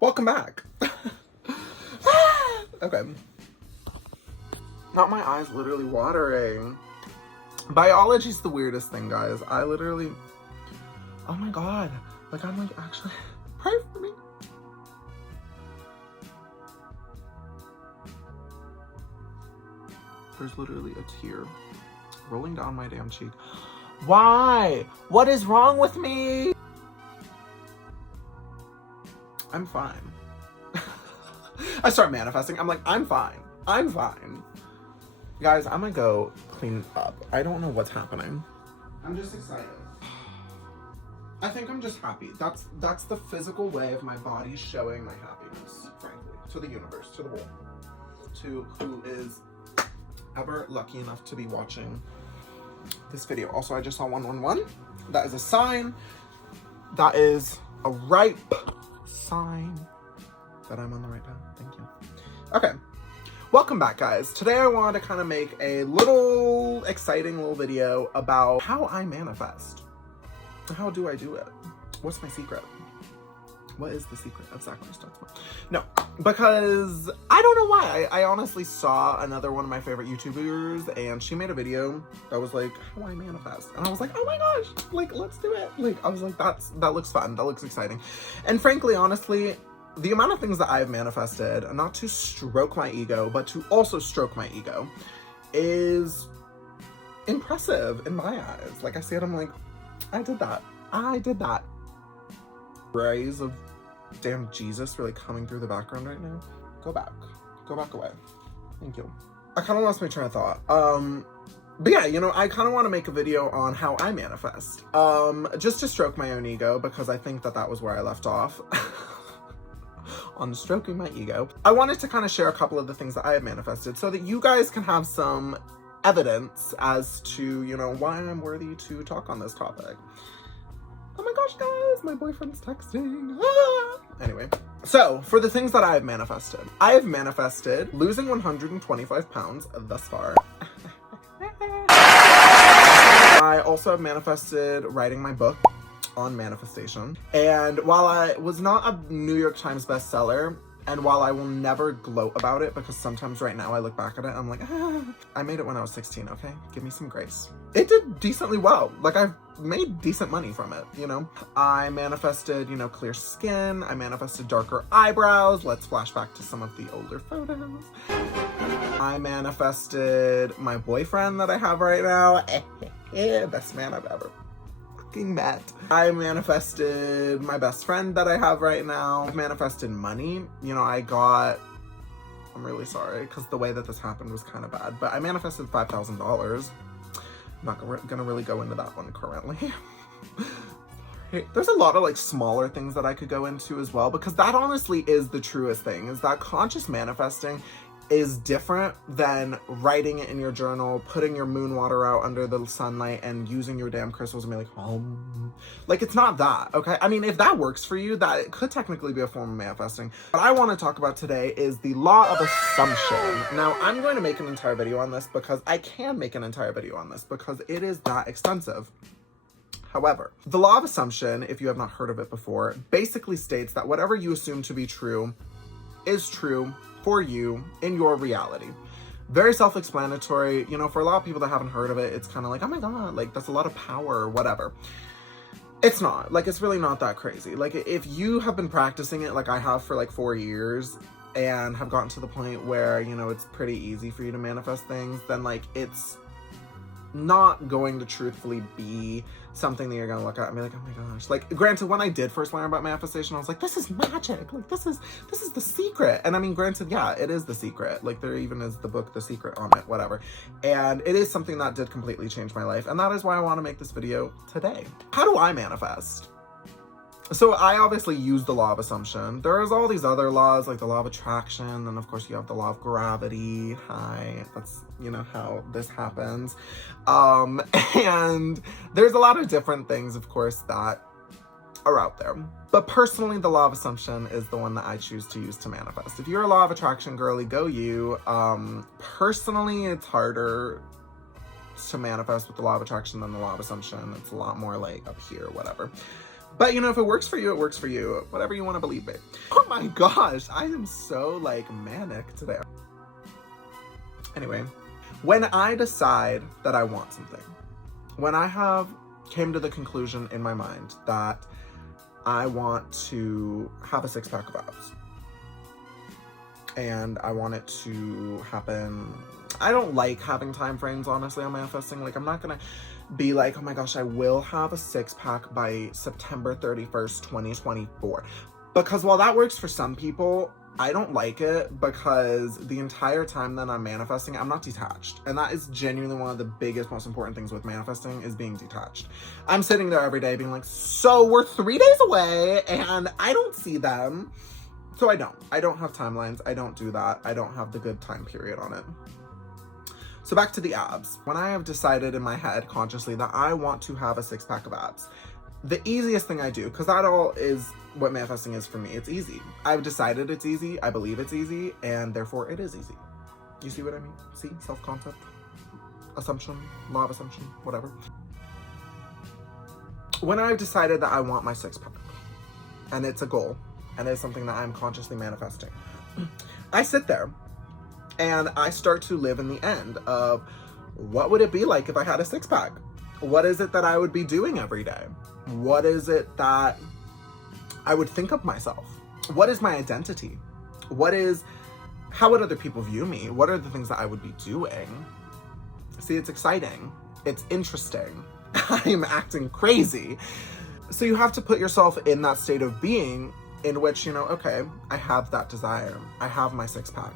Welcome back. Okay. Not my eyes literally watering. Biology's the weirdest thing, guys. I literally, oh my God. Like, I'm like, actually, pray for me. There's literally a tear rolling down my damn cheek. Why? What is wrong with me? I'm fine. I start manifesting. I'm like, I'm fine. I'm fine. Guys, I'm gonna go clean up. I don't know what's happening. I'm just excited. I think I'm just happy. That's the physical way of my body showing my happiness, frankly, to the universe, to the world, to who is ever lucky enough to be watching this video. Also, I just saw 111. That is a sign. That is a ripe sign that I'm on the right path. Thank you. Okay, welcome back, guys. Today I wanted to kind of make a little exciting little video about how I manifest. How do I do it? What's my secret? What is the secret of 𝐸𝐶? No, because I don't know why. I honestly saw another one of my favorite YouTubers, and she made a video that was like, how I manifest. And I was like, oh my gosh, like, let's do it. Like, I was like, that looks fun. That looks exciting. And frankly, honestly, the amount of things that I've manifested, not to stroke my ego, but to also stroke my ego, is impressive in my eyes. Like, I see it, I'm like, I did that. I did that. Rays of damn Jesus really coming through the background right now. Go back. Go back away. Thank you. I kind of lost my train of thought. But yeah, you know, I kind of want to make a video on how I manifest. Just to stroke my own ego, because I think that was where I left off. On stroking my ego. I wanted to kind of share a couple of the things that I have manifested so that you guys can have some evidence as to, you know, why I'm worthy to talk on this topic. Oh my gosh, guys, my boyfriend's texting. Ah! Anyway, so for the things that I have manifested losing 125 pounds thus far. I also have manifested writing my book on manifestation. And while I was not a New York Times bestseller, and while I will never gloat about it, because sometimes right now I look back at it and I'm like, I made it when I was 16, okay? Give me some grace. It did decently well. Like, I've made decent money from it, you know? I manifested, you know, clear skin. I manifested darker eyebrows. Let's flash back to some of the older photos. I manifested my boyfriend that I have right now. Best man I've ever met. I manifested my best friend that I have right now. I've manifested money. You know, I'm really sorry because the way that this happened was kind of bad, but I manifested $5,000. I'm not gonna really go into that one currently. There's a lot of like smaller things that I could go into as well, because that honestly is the truest thing, is that conscious manifesting is different than writing it in your journal, putting your moon water out under the sunlight and using your damn crystals and be like, oh. Like, it's not that, okay? I mean, if that works for you, that could technically be a form of manifesting. What I want to talk about today is the law of assumption. Now, I'm going to make an entire video on this because I can make an entire video on this because it is that extensive. However, the law of assumption, if you have not heard of it before, basically states that whatever you assume to be true is true for you in your reality. Very self-explanatory. You know, for a lot of people that haven't heard of it, it's kind of like, oh my God, like, that's a lot of power or whatever. It's not. Like, it's really not that crazy. Like, if you have been practicing it like I have for like 4 years and have gotten to the point where, you know, it's pretty easy for you to manifest things, then like, it's not going to truthfully be something that you're gonna look at and be like, oh my gosh. Like, granted, when I did first learn about manifestation, I was like, this is magic. Like, this is the secret. And I mean, granted, yeah, it is the secret. Like, there even is the book The Secret on it, whatever. And it is something that did completely change my life. And that is why I want to make this video today. How do I manifest? So I obviously use the law of assumption. There's all these other laws, like the law of attraction, and of course you have the law of gravity. Hi, that's, you know, how this happens. And there's a lot of different things, of course, that are out there. But personally, the law of assumption is the one that I choose to use to manifest. If you're a law of attraction girly, go you. Personally, it's harder to manifest with the law of attraction than the law of assumption. It's a lot more like up here, whatever. But you know, if it works for you, it works for you. Whatever you want to believe, babe. Oh my gosh, I am so like manic today. Anyway, when I decide that I want something, when I came to the conclusion in my mind that I want to have a six-pack of abs, and I want it to happen. I don't like having time frames, honestly, on manifesting. Like, I'm not gonna be like, oh my gosh, I will have a six-pack by September 31st, 2024. Because while that works for some people, I don't like it, because the entire time that I'm manifesting, I'm not detached. And that is genuinely one of the biggest, most important things with manifesting, is being detached. I'm sitting there every day being like, so we're 3 days away and I don't see them. So I don't have timelines. I don't do that. I don't have the good time period on it. So back to the abs. When I have decided in my head consciously that I want to have a six-pack of abs, the easiest thing I do, because that all is what manifesting is for me, it's easy. I've decided it's easy, I believe it's easy, and therefore it is easy. You see what I mean? See? Self-concept, assumption, law of assumption, whatever. When I've decided that I want my six-pack, and it's a goal, and it's something that I'm consciously manifesting, I sit there and I start to live in the end of, what would it be like if I had a six-pack? What is it that I would be doing every day? What is it that I would think of myself? What is my identity? How would other people view me? What are the things that I would be doing? See, it's exciting. It's interesting. I'm acting crazy. So you have to put yourself in that state of being in which, you know, okay, I have that desire. I have my six-pack.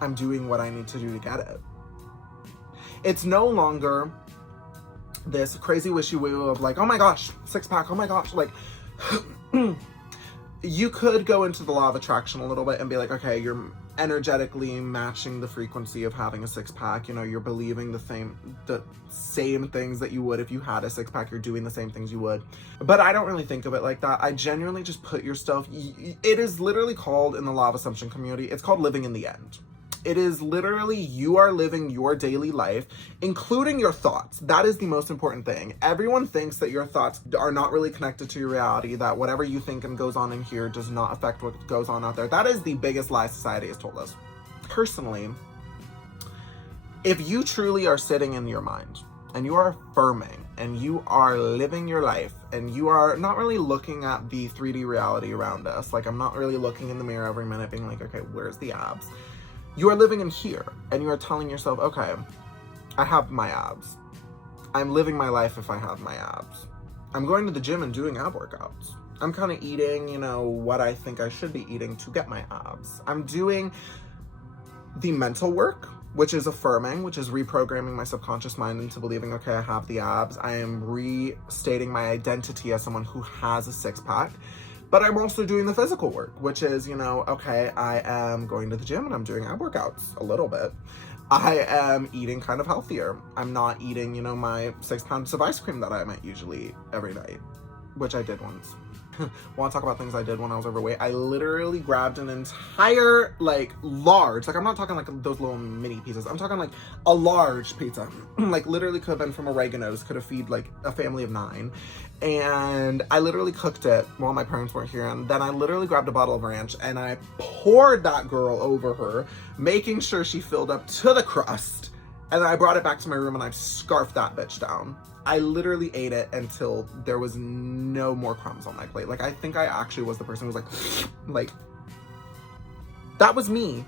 I'm doing what I need to do to get it. It's no longer this crazy wishy-woo of like, oh my gosh, six-pack, oh my gosh, like, you could go into the law of attraction a little bit and be like, okay, you're energetically matching the frequency of having a six-pack, you know, you're believing the same things that you would if you had a six-pack, you're doing the same things you would. But I don't really think of it like that. I genuinely just put yourself, it is literally called, in the law of assumption community, it's called living in the end. It is literally, you are living your daily life, including your thoughts. That is the most important thing. Everyone thinks that your thoughts are not really connected to your reality, that whatever you think and goes on in here does not affect what goes on out there. That is the biggest lie society has told us. Personally, if you truly are sitting in your mind and you are affirming and you are living your life and you are not really looking at the 3D reality around us, like I'm not really looking in the mirror every minute being like, okay, where's the abs? You are living in here, and you are telling yourself, okay, I have my abs. I'm living my life if I have my abs. I'm going to the gym and doing ab workouts. I'm kind of eating, you know, what I think I should be eating to get my abs. I'm doing the mental work, which is affirming, which is reprogramming my subconscious mind into believing, okay, I have the abs. I am restating my identity as someone who has a six-pack. But I'm also doing the physical work, which is, you know, okay, I am going to the gym and I'm doing ab workouts a little bit. I am eating kind of healthier. I'm not eating, you know, my 6 pounds of ice cream that I might usually eat every night, which I did once. Want to talk about things I did when I was overweight? I literally grabbed an entire, like, large, like, I'm not talking like those little mini pizzas. I'm talking like a large pizza. Like, literally could have been from Oregano's, could have fed like a family of 9. And I literally cooked it while my parents weren't here. And then I literally grabbed a bottle of ranch and I poured that girl over her, making sure she filled up to the crust. And then I brought it back to my room and I scarfed that bitch down. I literally ate it until there was no more crumbs on my plate. Like, I think I actually was the person who was like, that was me.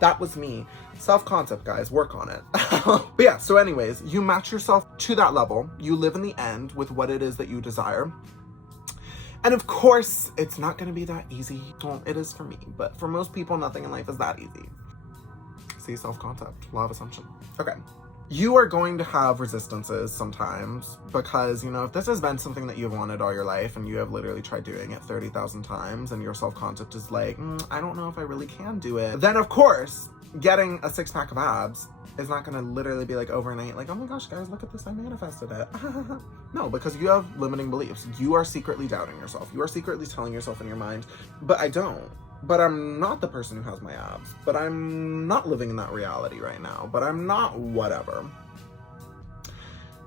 That was me. Self-concept, guys, work on it. But yeah, so anyways, you match yourself to that level. You live in the end with what it is that you desire. And of course, it's not gonna be that easy. Well, it is for me, but for most people, nothing in life is that easy. See, self-concept, law of assumption. Okay. You are going to have resistances sometimes because, you know, if this has been something that you've wanted all your life and you have literally tried doing it 30,000 times and your self-concept is like, I don't know if I really can do it, then of course, getting a 6-pack of abs is not going to literally be like overnight, like, oh my gosh, guys, look at this, I manifested it. No, because you have limiting beliefs. You are secretly doubting yourself. You are secretly telling yourself in your mind, but I don't. But I'm not the person who has my abs. But I'm not living in that reality right now. But I'm not whatever.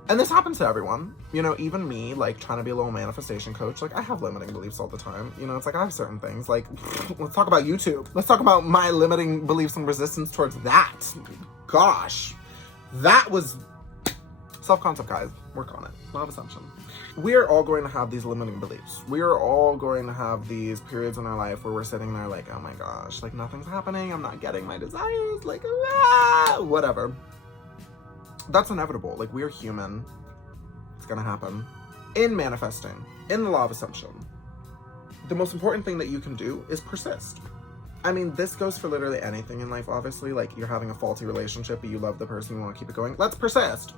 And this happens to everyone. You know, even me, like, trying to be a little manifestation coach, like, I have limiting beliefs all the time. You know, it's like, I have certain things. Like, let's talk about YouTube. Let's talk about my limiting beliefs and resistance towards that. Gosh. That was... Self-concept, guys. Work on it. Law of assumption. We are all going to have these limiting beliefs. We are all going to have these periods in our life where we're sitting there like, oh my gosh, like, nothing's happening. I'm not getting my desires. Like, whatever. That's inevitable. Like, we're human. It's gonna happen. In manifesting, in the law of assumption, the most important thing that you can do is persist. I mean, this goes for literally anything in life, obviously. Like, you're having a faulty relationship, but you love the person, you want to keep it going. Let's persist.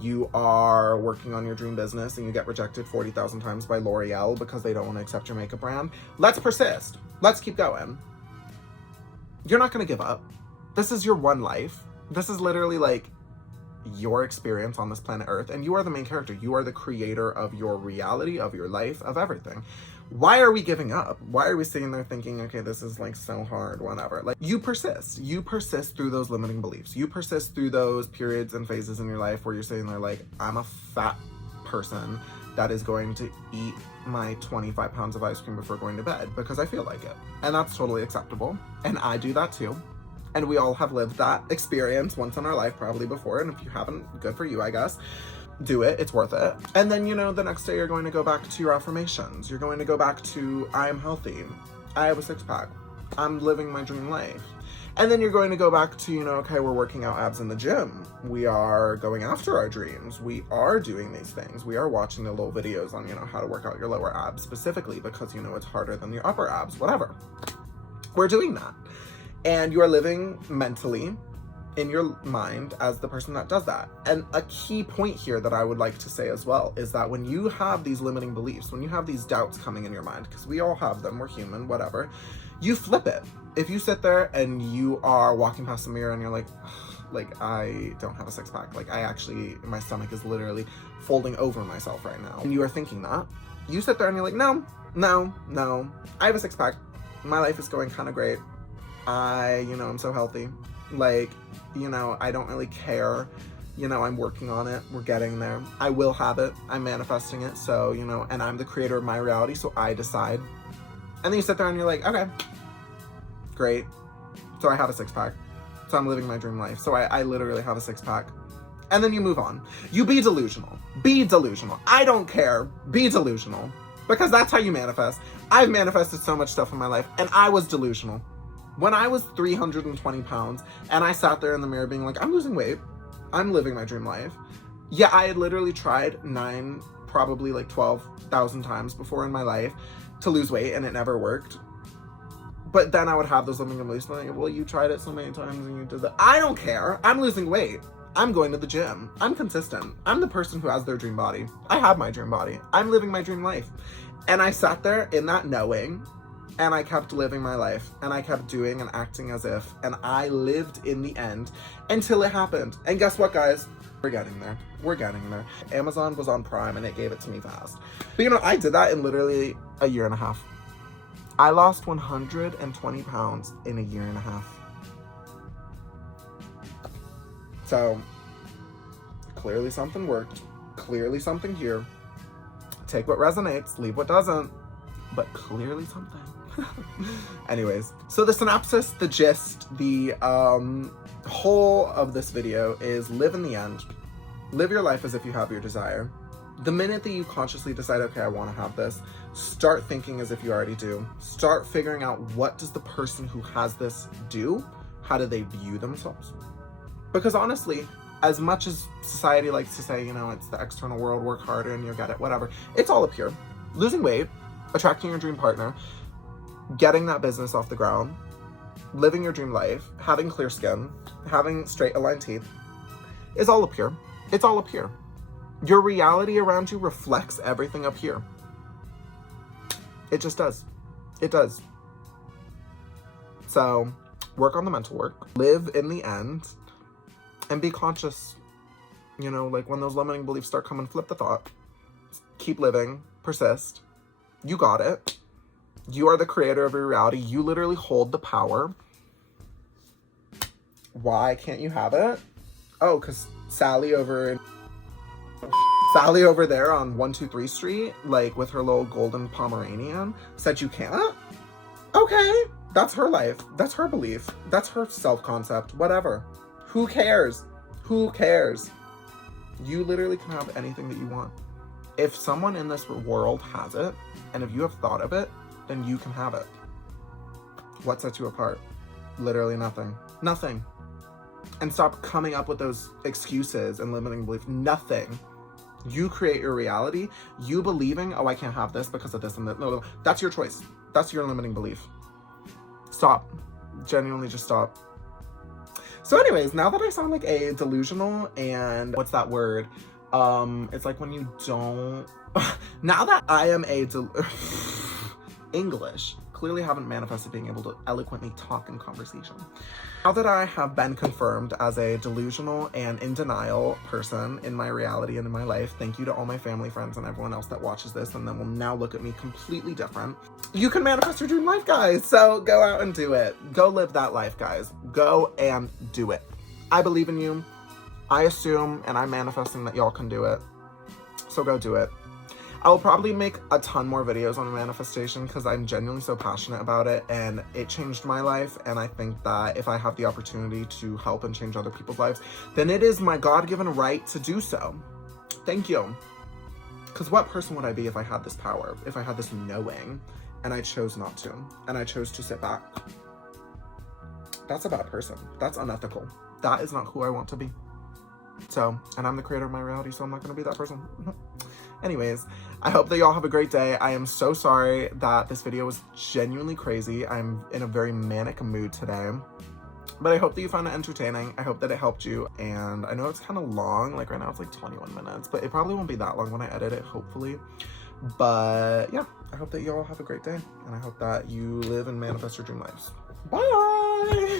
You are working on your dream business and you get rejected 40,000 times by L'Oreal because they don't want to accept your makeup brand. Let's persist. Let's keep going. You're not going to give up. This is your one life. This is literally like your experience on this planet Earth, and you are the main character. You are the creator of your reality, of your life, of everything. Why are we giving up? Why are we sitting there thinking, okay, this is like so hard, whatever? Like, you persist. You persist through those limiting beliefs. You persist through those periods and phases in your life where you're sitting there like, I'm a fat person that is going to eat my 25 pounds of ice cream before going to bed because I feel like it. And that's totally acceptable. And I do that too. And we all have lived that experience once in our life, probably before. And if you haven't, good for you, I guess. Do it, it's worth it. And then, you know, the next day you're going to go back to your affirmations. You're going to go back to, I am healthy. I have a six-pack. I'm living my dream life. And then you're going to go back to, you know, okay, we're working out abs in the gym. We are going after our dreams. We are doing these things. We are watching the little videos on, you know, how to work out your lower abs specifically because, you know, it's harder than your upper abs, whatever. We're doing that. And you are living mentally in your mind as the person that does that. And a key point here that I would like to say as well is that when you have these limiting beliefs, when you have these doubts coming in your mind, because we all have them, we're human, whatever, you flip it. If you sit there and you are walking past the mirror and you're like, I don't have a six-pack, like, I actually, my stomach is literally folding over myself right now, and you are thinking that, you sit there and you're like, no, I have a six-pack, my life is going kind of great, you know, I'm so healthy, like, you know, I don't really care, you know, I'm working on it, we're getting there, I will have it, I'm manifesting it, so, you know, and I'm the creator of my reality, so I decide. And then you sit there and you're like, okay, great, so I have a six-pack, so I'm living my dream life, so I literally have a six-pack. And then you move on. You be delusional. Be delusional. I don't care. Be delusional. Because that's how you manifest. I've manifested so much stuff in my life, and I was delusional. When I was 320 pounds, and I sat there in the mirror being like, I'm losing weight. I'm living my dream life. Yeah, I had literally tried 9, probably like 12,000 times before in my life to lose weight, and it never worked. But then I would have those limiting beliefs like, well, you tried it so many times and you did that. I don't care. I'm losing weight. I'm going to the gym. I'm consistent. I'm the person who has their dream body. I have my dream body. I'm living my dream life. And I sat there in that knowing, and I kept living my life, and I kept doing and acting as if, and I lived in the end until it happened. And guess what, guys? We're getting there. We're getting there. Amazon was on Prime and it gave it to me fast. But you know, I did that in literally a year and a half. I lost 120 pounds in a year and a half. So, clearly something worked. Clearly something here. Take what resonates, leave what doesn't. But clearly something. Anyways, so the synopsis, the gist, the whole of this video is live in the end. Live your life as if you have your desire. The minute that you consciously decide, okay, I want to have this, start thinking as if you already do. Start figuring out, what does the person who has this do? How do they view themselves? Because honestly, as much as society likes to say, you know, it's the external world, work harder and you'll get it, whatever, it's all up here. Losing weight, attracting your dream partner, getting that business off the ground, living your dream life, having clear skin, having straight aligned teeth, is all up here. It's all up here. Your reality around you reflects everything up here. It just does. It does. So, work on the mental work. Live in the end. And be conscious. You know, like when those limiting beliefs start coming, flip the thought. Keep living. Persist. You got it. You are the creator of your reality. You literally hold the power. Why can't you have it? Oh, because Sally over in Sally over there on 123 Street, like with her little golden Pomeranian, said you can't? Okay, that's her life. That's her belief. That's her self-concept. Whatever. Who cares? Who cares? You literally can have anything that you want. If someone in this world has it, and if you have thought of it, then you can have it. What sets you apart? Literally nothing. Nothing. And stop coming up with those excuses and limiting beliefs. Nothing. You create your reality. You believing, oh, I can't have this because of this and that. No, that's your choice. That's your limiting belief. Stop. Genuinely just stop. So anyways, now that I sound like a delusional and what's that word? It's like when you don't... Now that I am a English, clearly haven't manifested being able to eloquently talk in conversation. Now that I have been confirmed as a delusional and in denial person in my reality and in my life, thank you to all my family, friends, and everyone else that watches this and then will now look at me completely different. You can manifest your dream life, guys. So go out and do it. Go live that life, guys. Go and do it. I believe in you. I assume and I'm manifesting that y'all can do it. So go do it. I will probably make a ton more videos on manifestation because I'm genuinely so passionate about it and it changed my life, and I think that if I have the opportunity to help and change other people's lives, then it is my God-given right to do so. Thank you. Because what person would I be if I had this power, if I had this knowing, and I chose not to, and I chose to sit back? That's a bad person. That's unethical. That is not who I want to be. So, and I'm the creator of my reality, so I'm not going to be that person. Anyways, I hope that y'all have a great day. I am so sorry that this video was genuinely crazy. I'm in a very manic mood today. But I hope that you found it entertaining. I hope that it helped you. And I know it's kind of long. Like right now it's like 21 minutes. But it probably won't be that long when I edit it, hopefully. But yeah, I hope that y'all have a great day. And I hope that you live and manifest your dream lives. Bye!